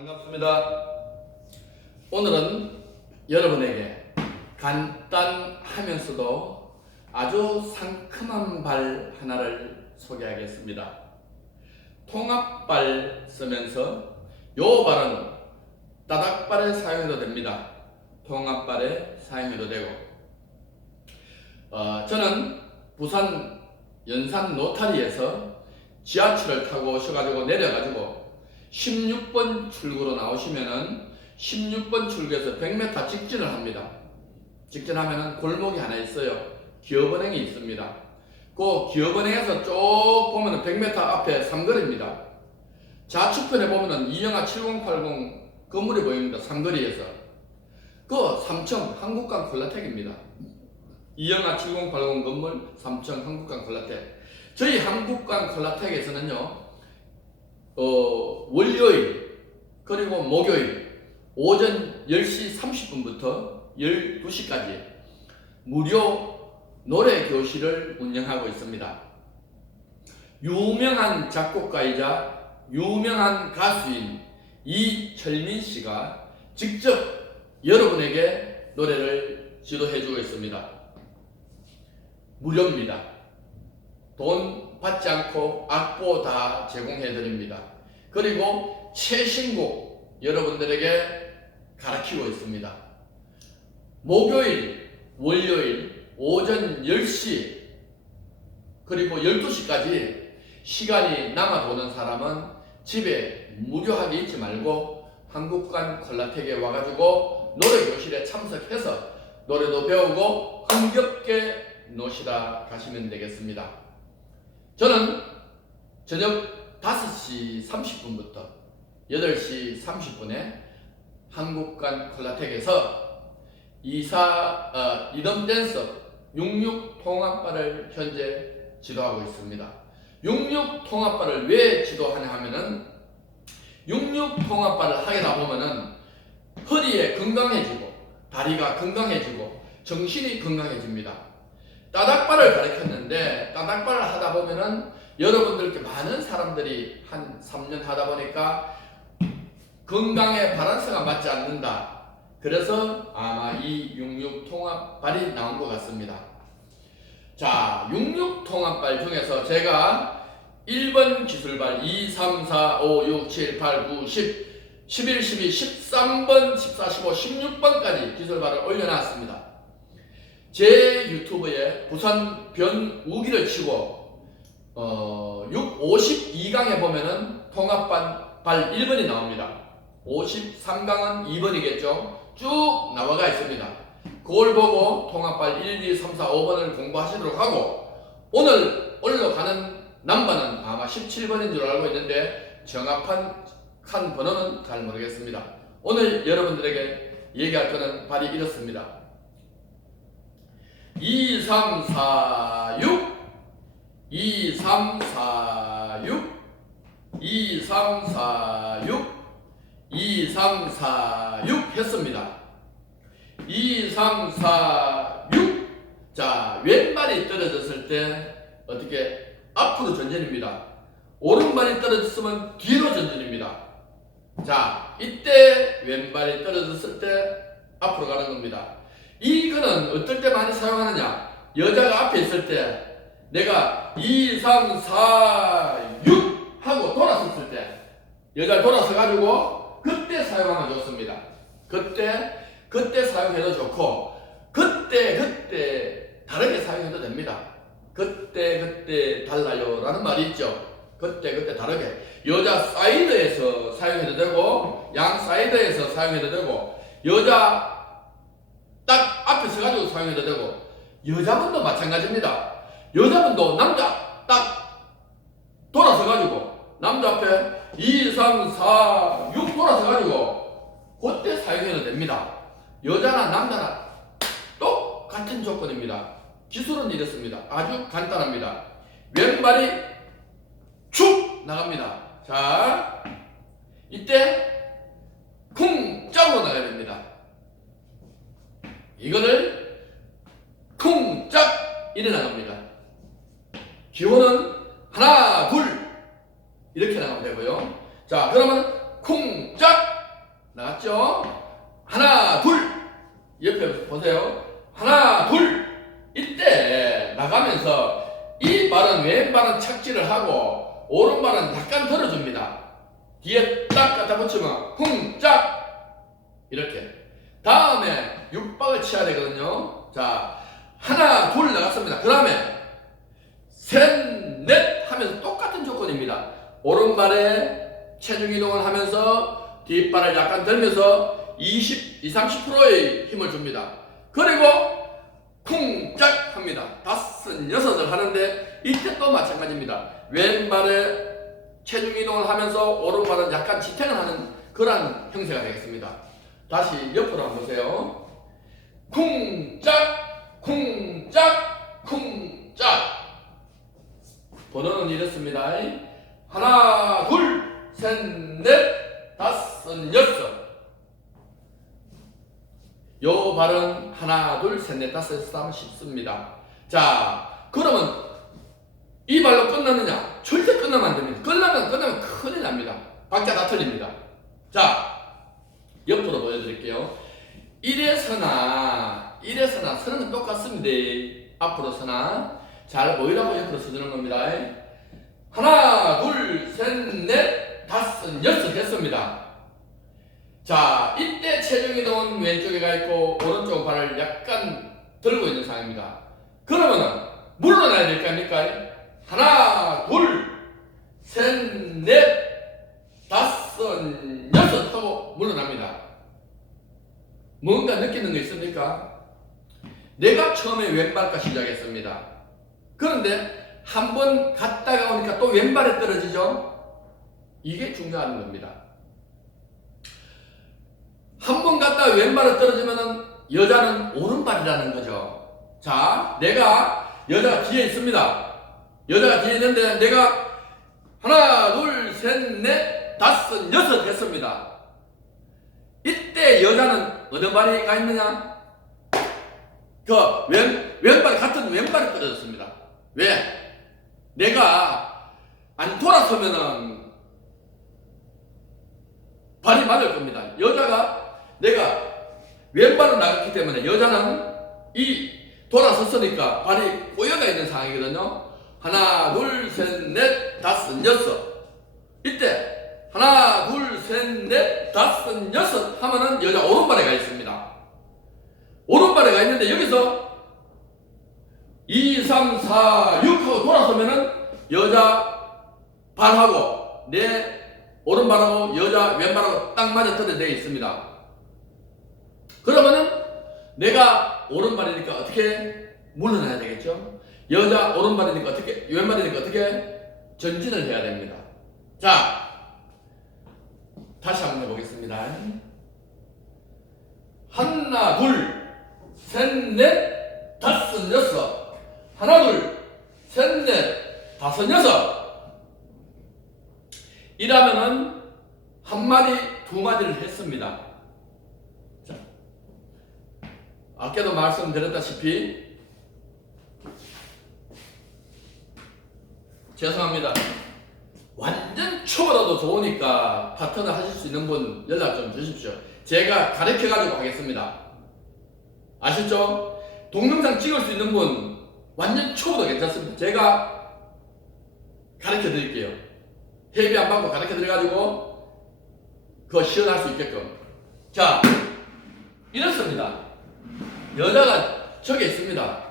반갑습니다. 오늘은 여러분에게 간단하면서도 아주 상큼한 발 하나를 소개하겠습니다. 통합발 쓰면서 요 발은 따닥발에 사용해도 됩니다. 통합발에 사용해도 되고 어, 저는 부산 연산 노타리에서 지하철을 타고 오셔가지고 내려가지고 16번 출구로 나오시면은 16번 출구에서 100m 직진을 합니다. 직진하면은 골목이 하나 있어요. 기업은행이 있습니다. 그 기업은행에서 쭉 보면은 100m 앞에 삼거리입니다. 좌측편에 보면은 이영하 7080 건물이 보입니다. 삼거리에서. 그 3층 한국관 콜라텍입니다. 이영하 7080 건물 3층 한국관 콜라텍. 저희 한국관 콜라텍에서는요. 어, 월요일 그리고 목요일 오전 10시 30분부터 12시까지 무료 노래 교실을 운영하고 있습니다. 유명한 작곡가이자 유명한 가수인 이철민 씨가 직접 여러분에게 노래를 지도해 주고 있습니다. 무료입니다. 돈 받지 않고 악보 다 제공해 드립니다. 그리고 최신곡 여러분들에게 가르치고 있습니다. 목요일, 월요일 오전 10시 그리고 12시까지 시간이 남아 도는 사람은 집에 무료하게 있지 말고 한국관 콜라텍에 와가지고 노래 교실에 참석해서 노래도 배우고 흥겹게 노시다 가시면 되겠습니다. 저는 저녁 5시 30분부터 8시 30분에 한국관 콜라텍에서 이사 어, 이덤 댄서 66 통합발을 현재 지도하고 있습니다. 66 통합발을 왜 지도하냐 하면은 66 통합발을 하게다 보면은 허리에 건강해지고 다리가 건강해지고 정신이 건강해집니다. 따닥발을 가르쳤는데 따닥발을 하다 보면은 여러분들께 많은 사람들이 한 3년 하다 보니까 건강에 바란스가 맞지 않는다. 그래서 아마 이 66 통합발이 나온 것 같습니다. 자, 66 통합발 중에서 제가 1번 기술발 2, 3, 4, 5, 6, 7, 8, 9, 10, 11, 12, 13번, 14, 15, 16번까지 기술발을 올려놨습니다. 제 유튜브에 부산 변우기를 치고 어, 6, 52강에 보면은 통합반 발 1번이 나옵니다. 53강은 2번이겠죠. 쭉 나와가 있습니다. 그걸 보고 통합발 1, 2, 3, 4, 5번을 공부하시도록 하고 오늘 올라가는 남반은 아마 17번인 줄 알고 있는데 정확한 칸 번호는 잘 모르겠습니다. 오늘 여러분들에게 얘기할 거는 발이 이렇습니다. 2, 3, 4, 6 2, 3, 4, 6 2, 3, 4, 6 2, 3, 4, 6 했습니다. 2, 3, 4, 6 자, 왼발이 떨어졌을 때 어떻게 앞으로 전진입니다. 오른발이 떨어졌으면 뒤로 전진입니다. 자, 이때 왼발이 떨어졌을 때 앞으로 가는 겁니다. 이 거는 어떨 때 많이 사용하느냐? 여자가 앞에 있을 때 내가 2, 3, 4, 6 하고 돌아섰을 때 여자를 돌아서 가지고 그때 사용하면 좋습니다. 그때 그때 사용해도 좋고 그때 그때 다르게 사용해도 됩니다. 그때 그때 달라요라는 말이 있죠. 그때 그때 다르게 여자 사이드에서 사용해도 되고 양 사이드에서 사용해도 되고 여자 딱 앞에 서가지고 사용해도 되고 여자분도 마찬가지입니다. 여자분도 남자 딱 돌아서가지고 남자 앞에 2, 3, 4, 6 돌아서가지고 그때 사용해도 됩니다. 여자나 남자나 똑같은 조건입니다. 기술은 이렇습니다. 아주 간단합니다. 왼발이 축 나갑니다. 자, 이때 쿵짝으로 나가야 됩니다. 이거를 쿵짝 이래 나갑니다. 기호는 하나, 둘 이렇게 나가면 되고요. 자, 그러면 쿵짝 나갔죠? 하나, 둘 옆에 보세요. 하나, 둘 이때 나가면서 이 발은 왼발은 착지를 하고 오른발은 약간 들어줍니다. 뒤에 딱 갖다 붙이면 쿵 쳐야 되거든요. 자 하나 둘 나갔습니다. 그 다음에 셋 넷 하면서 똑같은 조건입니다. 오른발에 체중 이동을 하면서 뒷발을 약간 들면서 20, 20, 30%의 힘을 줍니다. 그리고 쿵짝 합니다. 다섯, 여섯을 하는데 이때 또 마찬가지입니다. 왼발에 체중 이동을 하면서 오른발은 약간 지탱을 하는 그러한 형태가 되겠습니다. 다시 옆으로 한번 보세요. 쿵짝, 쿵짝, 쿵짝. 번호는 이렇습니다. 하나, 둘, 셋, 넷, 다섯, 여섯. 요 발은 하나, 둘, 셋, 넷, 다섯, 여섯 하면 쉽습니다. 자, 그러면 이 발로 끝나느냐? 절대 끝나면 안 됩니다. 끝나면 끝나면 큰일 납니다. 박자 다 틀립니다. 자, 옆으로 보여드릴게요. 이래서나 이래서나 선은 똑같습니다. 앞으로 서나 잘 보이라고 옆으로 서주는 겁니다. 하나, 둘, 셋, 넷, 다섯, 여섯 됐습니다. 자, 이때 체중 이동은 왼쪽에 가 있고 오른쪽 발을 약간 들고 있는 상황입니다. 그러면은 물러나야 될 거 아닙니까? 하나, 둘, 셋, 넷, 다섯, 여섯 하고 물러납니다. 뭔가 느끼는 거 있습니까? 내가 처음에 왼발과 시작했습니다. 그런데 한 번 갔다가 오니까 또 왼발에 떨어지죠? 이게 중요한 겁니다. 한 번 갔다가 왼발에 떨어지면은 여자는 오른발이라는 거죠. 자, 내가 여자가 뒤에 있습니다. 여자가 뒤에 있는데 내가 하나, 둘, 셋, 넷, 다섯, 여섯 했습니다. 이때 여자는 어느 발이 가 있느냐? 그 왼, 왼발 같은 왼발이 떨어졌습니다. 왜? 내가 안 돌아서면은 발이 맞을 겁니다. 여자가 내가 왼발로 나갔기 때문에 여자는 이 돌아섰으니까 발이 꼬여가 있는 상황이거든요. 하나, 둘, 셋, 넷, 다섯, 여섯. 이때 하나, 둘, 셋, 넷, 다섯, 여섯 하면은 여자 오른발에 가 있습니다. 오른발에 가 있는데 여기서 2, 3, 4, 6 하고 돌아서면은 여자 발하고 내 오른발하고 여자 왼발하고 딱 맞아 떨어져 있습니다. 그러면은 내가 오른발이니까 어떻게 물러나야 되겠죠? 여자 오른발이니까 어떻게 왼발이니까 어떻게 전진을 해야 됩니다. 자, 다시 한번 해보겠습니다. 하나, 둘, 셋, 넷, 다섯, 여섯. 하나, 둘, 셋, 넷, 다섯, 여섯. 이라면은 한 마디, 두 마디를 했습니다. 자, 아까도 말씀드렸다시피 죄송합니다. 완전 초보라도 좋으니까 파트너 하실 수 있는 분 연락 좀 주십시오. 제가 가르쳐 가지고 하겠습니다. 아셨죠? 동영상 찍을 수 있는 분 완전 초보도 괜찮습니다. 제가 가르쳐 드릴게요. 회비 안 받고 가르쳐 드려가지고 그거 시연할 수 있게끔. 자, 이렇습니다. 여자가 저기 있습니다.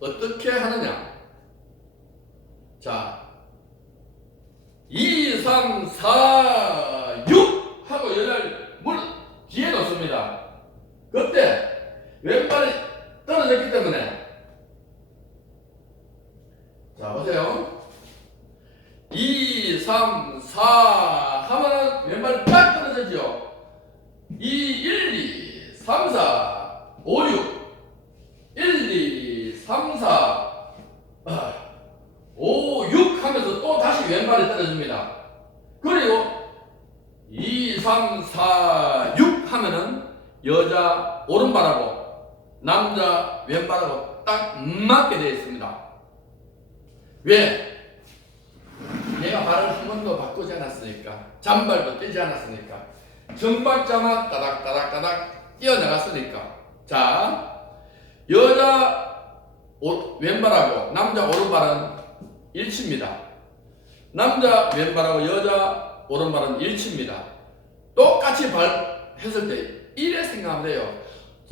어떻게 하느냐? 자, 2, 3, 4, 6 하고 여자를 물 뒤에 놓습니다. 그때 왼발이 떨어졌기 때문에 자 보세요. 2, 3, 4 하면은 왼발이 딱 떨어지죠. 2, 1, 2, 3, 4, 5, 6 1, 2, 3, 4 아, 5, 6 하면서 또 다시 왼발이 떨어집니다. 그리고 2, 3, 4, 6 하면은 여자 오른발하고 남자 왼발하고 딱 맞게 되어 있습니다. 왜? 내가 발을 한 번도 바꾸지 않았으니까 잔발도 떼지 않았으니까 정발자만 따닥 따닥 따닥 뛰어나갔으니까 자 여자 오- 왼발하고 남자 오른발은 일치입니다. 남자 왼발하고 여자 오른발은 일치입니다. 똑같이 발 했을 때 이래 생각하면 돼요.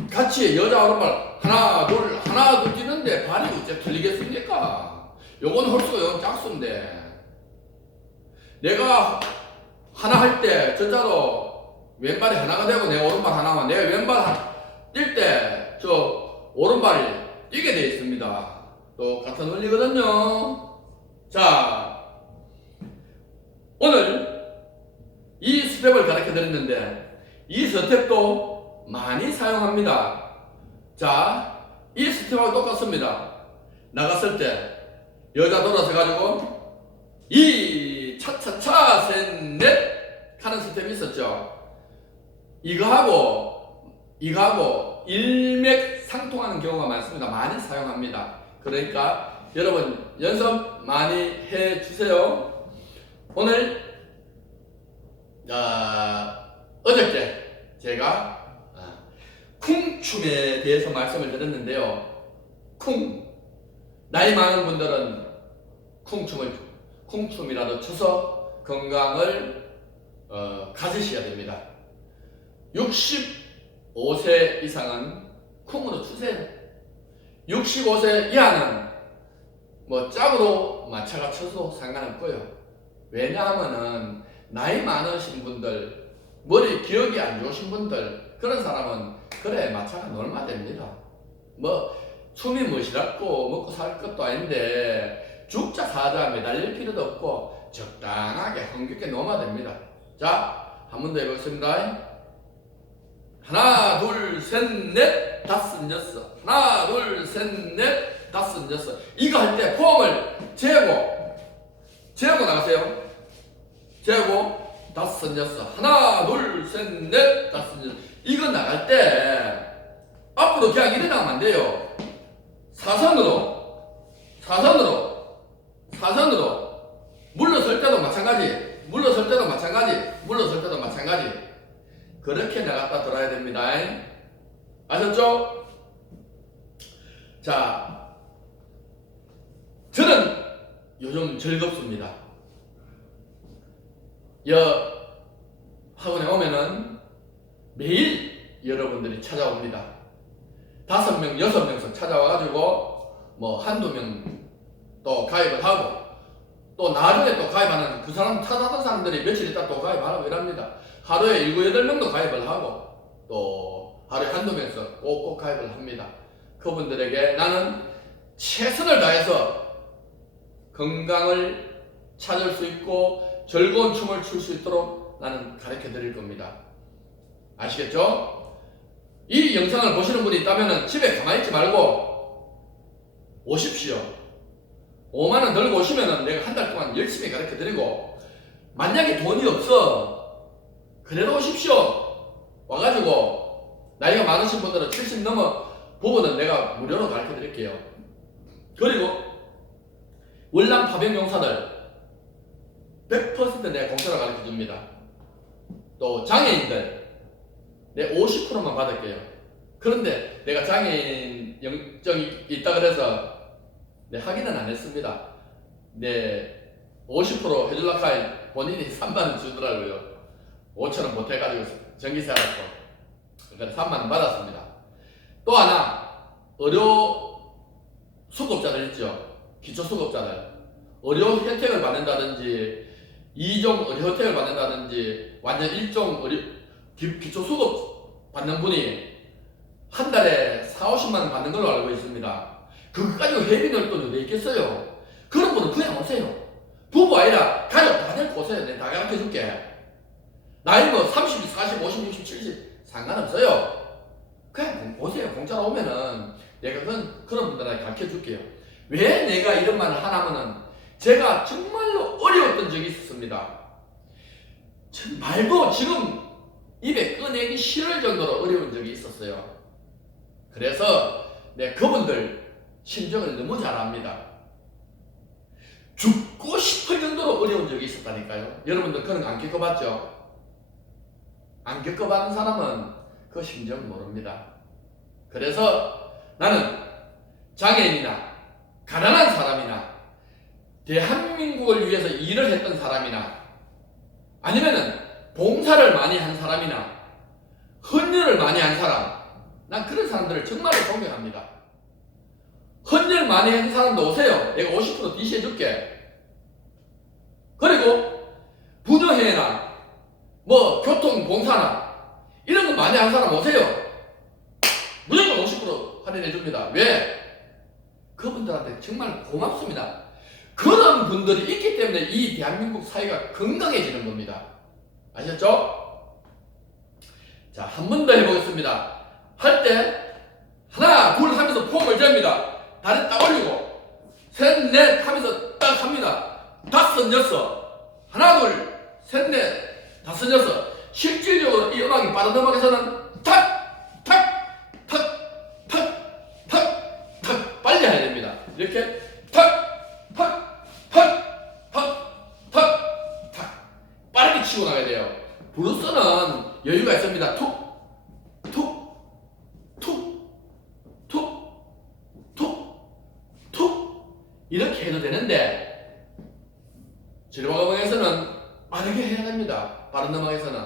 같이 여자 오른발 하나 둘 하나 둘 뛰는데 발이 어째 틀리겠습니까? 요건 홀수가 요건 짝수인데 내가 하나 할때 저자로 왼발이 하나가 되고 내 오른발 하나만 내 왼발 뛸 때 저 오른발이 뛰게 되어 있습니다. 똑같은 원리거든요. 자, 오늘 이 스텝을 가르쳐 드렸는데 이 스텝도 많이 사용합니다. 자, 이 스텝하고 똑같습니다. 나갔을 때 여자 돌아서 가지고 이 차차차 셋넷 하는 스텝이 있었죠. 이거하고 이거하고 일맥상통하는 경우가 많습니다. 많이 사용합니다. 그러니까 여러분 연습 많이 해 주세요. 오늘 아, 어저께 제가 아, 쿵춤에 대해서 말씀을 드렸는데요. 쿵 나이 많은 분들은 쿵춤을 쿵춤이라도 춰서 건강을 어, 가지셔야 됩니다. 65세 이상은 쿵으로 추세요. 65세 이하는 뭐 짝으로 마차가 쳐도 상관없고요. 왜냐하면은 나이 많으신 분들, 머리 기억이 안 좋으신 분들 그런 사람은 그래 마차가 놀마 됩니다. 뭐 춤이 멋이랍고 먹고 살 것도 아닌데 죽자 사자 매달릴 필요도 없고 적당하게 흥겹게 놀면 됩니다. 자, 한 번 더 해보겠습니다. 하나, 둘, 셋, 넷, 다섯, 여섯. 하나, 둘, 셋, 넷, 다섯, 여섯. 이거 할때 폼을 재고, 재고 나가세요. 재고, 다섯, 여섯. 하나, 둘, 셋, 넷, 다섯, 여섯. 이거 나갈 때 앞으로 그냥 일어나면 안 돼요. 사선으로, 사선으로, 사선으로. 물러설 때도 마찬가지. 물러설 때도 마찬가지. 물러설 때도 마찬가지. 그렇게 나갔다 들어야 됩니다. 아셨죠? 자, 저는 요즘 즐겁습니다. 여 학원에 오면은 매일 여러분들이 찾아옵니다. 다섯 명, 여섯 명씩 찾아와가지고 뭐 한두 명 또 가입을 하고 또 나중에 또 가입하는 그 사람 찾아던 사람들이 며칠 있다 또 가입하라고 이럽니다. 하루에 일곱 여덟 명도 가입을 하고 또 하루에 한두 명씩 꼭꼭 가입을 합니다. 그분들에게 나는 최선을 다해서 건강을 찾을 수 있고 즐거운 춤을 출 수 있도록 나는 가르쳐 드릴 겁니다. 아시겠죠? 이 영상을 보시는 분이 있다면 집에 가만히 있지 말고 오십시오. 5만원 들고 오시면 내가 한 달 동안 열심히 가르쳐 드리고 만약에 돈이 없어 그래도 오십시오. 와가지고 나이가 많으신 분들은 70 넘어 부부는 내가 무료로 가르쳐 드릴게요. 그리고 월남 파병 용사들 100% 내가 공짜로 가르쳐 줍니다. 또 장애인들 내 50%만 받을게요. 그런데 내가 장애인 영정이 있다 그래서 내 확인은 안 했습니다. 네, 50% 해줄라 카이 본인이 3만 원 주더라고요. 5천 원 못해가지고 전기세 알았고 그러니까 3만 원 받았습니다. 또 하나 의료 수급자들 있죠. 기초 수급자들 의료 혜택을 받는다든지 2종 의료 혜택을 받는다든지 완전 1종 의료 기, 기초 수급 받는 분이 한 달에 4, 50만 원 받는 걸로 알고 있습니다. 그것까지고 회비낼 돈이 왜 있겠어요? 그런 분은 그냥 오세요. 부부 아니라 가족 다 데리고 오세요. 내가 다 가르쳐 줄게. 나이 뭐 30, 40, 50, 60, 70 상관없어요. 그냥 오세요. 공짜로 오면은 내가 그런, 그런 분들한테 가르쳐 줄게요. 왜 내가 이런 말을 하냐면은 제가 정말로 어려웠던 적이 있었습니다. 참 말도 지금 입에 꺼내기 싫을 정도로 어려운 적이 있었어요. 그래서 내 그분들 심정을 너무 잘 압니다. 죽고 싶을 정도로 어려운 적이 있었다니까요. 여러분들 그런 거안 겪어봤죠? 안 겪어봤는 사람은 그 심정 모릅니다. 그래서 나는 장애인이나 가난한 사람이나 대한민국을 위해서 일을 했던 사람이나 아니면은 봉사를 많이 한 사람이나 헌혈을 많이 한 사람 난 그런 사람들을 정말로 존경합니다. 헌혈 많이 한 사람도 오세요. 내가 50% DC 해줄게. 그리고 분여회나 뭐 교통봉사나 이런 거 많이 한 사람 오세요. 무조건 50% 할인해 줍니다. 왜? 그분들한테 정말 고맙습니다. 그런 분들이 있기 때문에 이 대한민국 사회가 건강해지는 겁니다. 아셨죠? 자, 한 번 더 해보겠습니다. 할 때 하나, 둘 하면서 폼을 잡니다. 다리 딱 올리고 셋, 넷 하면서 딱 합니다. 다섯, 여섯 하나, 둘, 셋, 넷 다섯, 여섯 실질적으로 이 음악이 빠른 음악에서는 탁, 탁, 탁, 탁, 탁, 탁 빨리 해야 됩니다. 이렇게 탁, 탁, 탁, 탁, 탁, 탁 빠르게 치고 나가야 돼요. 브루스는 여유가 있습니다. 툭, 툭, 툭, 툭, 툭, 툭 이렇게 해도 되는데 지루와 음악에서는 빠르게 해야 됩니다. 빠른 음악에서는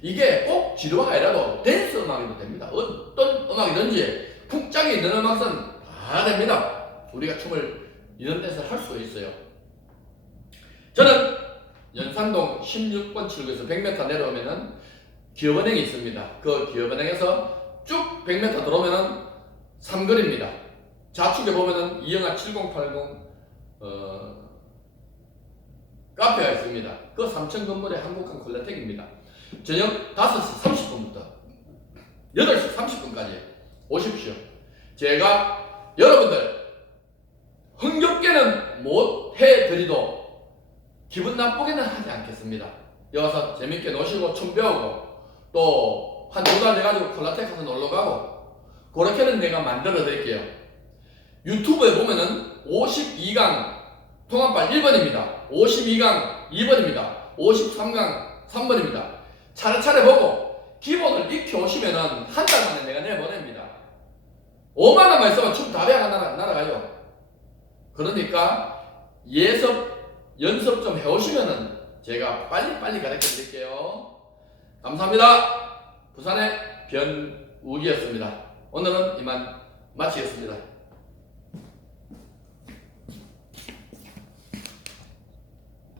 이게 꼭 지루가 아니라도 댄스 음악이도 됩니다. 어떤 음악이든지 풍짝이 있는 음악은 다 됩니다. 우리가 춤을 이런 데서 할 수 있어요. 저는 연산동 16번 출구에서 100m 내려오면은 기업은행이 있습니다. 그 기업은행에서 쭉 100m 들어오면은 삼거리입니다. 좌측에 보면은 이영하 7080 어, 카페가 있습니다. 그 3층 건물의 한국한 콜레텍입니다. 저녁 5시 30분부터 8시 30분까지 오십시오. 제가 여러분들 흥겹게는 못 해드리도 기분 나쁘게는 하지 않겠습니다. 여기서 재밌게 노시고 춤 배우고 또 한 두 달 돼가지고 콜라텍 가서 놀러 가고 그렇게는 내가 만들어 드릴게요. 유튜브에 보면은 52강 통합발 1번입니다. 52강 2번입니다. 53강 3번입니다. 차례차례 보고 기본을 익혀 오시면은 한 달 만에 내가 내보냅니다. 5만 원만 있으면 춤 다 배가 날아, 날아가요. 그러니까 예습 연습 좀 해오시면은 제가 빨리빨리 가르쳐 드릴게요. 감사합니다. 부산의 변우기였습니다. 오늘은 이만 마치겠습니다.